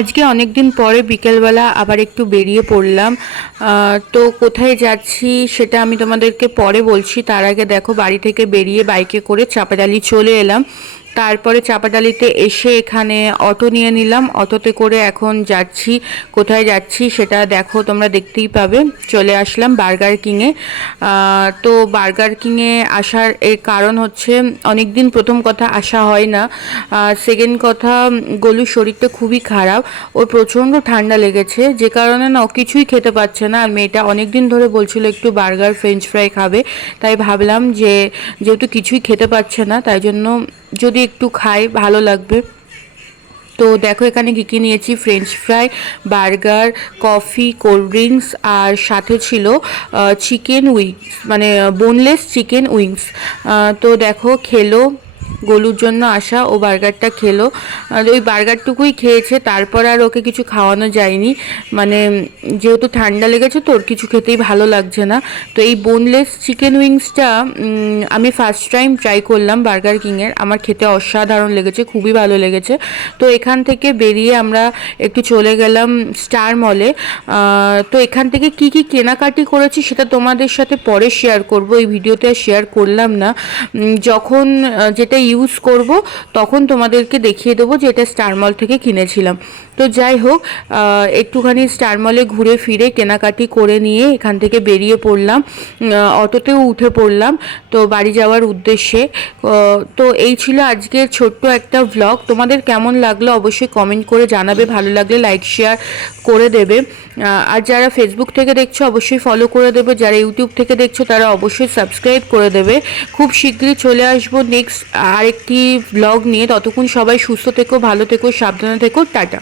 আজকে অনেক দিন পরে বিকেলবেলা আবার একটু বেরিয়ে পড়লাম। তো কোথায় যাচ্ছি সেটা আমি তোমাদেরকে পরে বলছি। তার আগে দেখো, বাড়ি থেকে বেরিয়ে বাইকে করে চাপাডালি চলে এলাম। তারপরে চাপাডালিতে এসে এখানে অটো নিয়ে নিলাম। অটোতে করে এখন যাচ্ছি। কোথায় যাচ্ছি সেটা দেখো, তোমরা দেখতেই পাবে। চলে আসলাম বার্গার কিংয়ে। তো বার্গার কিংয়ে আসার এর কারণ হচ্ছে, অনেক দিন প্রথম কথা আসা হয় না। সেকেন্ড কথা, গলুর শরীরটা খুবই খারাপ। ওর প্রচণ্ড ঠান্ডা লেগেছে, যে কারণে না ও কিছুই খেতে পারছে না। আর মেয়েটা অনেক দিন ধরে বলছিল একটু বার্গার ফ্রেঞ্চ ফ্রাই খাবে। তাই ভাবলাম যে যেহেতু কিছুই খেতে পারছে না, তাই জন্য যদি একটু খাই ভালো লাগবে। তো দেখো এখানে কী কী নিয়েছি: French fry, burger, coffee, cold drinks, আর সাথে ছিল চিকেন উইংস, মানে বোনলেস চিকেন উইংস। তো দেখো খেলো, গোলুর জন্য আসা, ও বার্গারটা খেলো। ওই বার্গারটুকুই খেয়েছে, তারপর আর ওকে কিছু খাওয়ানো যায়নি। মানে যেহেতু ঠান্ডা লেগেছে তো ওর কিছু খেতেই ভালো লাগছে না। তো এই বোনলেস চিকেন উইংসটা আমি ফার্স্ট টাইম ট্রাই করলাম বার্গার কিংয়ের। আমার খেতে অসাধারণ লেগেছে, খুবই ভালো লেগেছে। তো এখান থেকে বেরিয়ে আমরা একটু চলে গেলাম স্টার মলে। তো এখান থেকে কি কি কেনাকাটি করেছি সেটা তোমাদের সাথে পরে শেয়ার করব, এই ভিডিওতে আর শেয়ার করলাম না। যখন যেটা ইউজ করব তখন তোমাদেরকে দেখিয়ে দেবো যে এটা স্টার মল থেকে কিনেছিলাম। তো যাই হোক, একটুখানি স্টার মলে ঘুরে ফিরে কেনাকাটি করে নিয়ে এখান থেকে বেরিয়ে পড়লাম। অটোতেও উঠে পড়লাম তো বাড়ি যাওয়ার উদ্দেশ্যে। তো এই ছিল আজকের ছোট্ট একটা ভ্লগ। তোমাদের কেমন লাগলো অবশ্যই কমেন্ট করে জানাবে, ভালো লাগলে লাইক শেয়ার করে দেবে। আর যারা ফেসবুক থেকে দেখছো অবশ্যই ফলো করে দেবে, যারা ইউটিউব থেকে দেখছো তারা অবশ্যই সাবস্ক্রাইব করে দেবে। খুব শীঘ্রই চলে আসবো নেক্সট আরেকটি ব্লগ নিয়ে। ততক্ষণ সবাই সুস্থ থেকো, ভালো থেকো, সাবধানে থেকো, টাটা।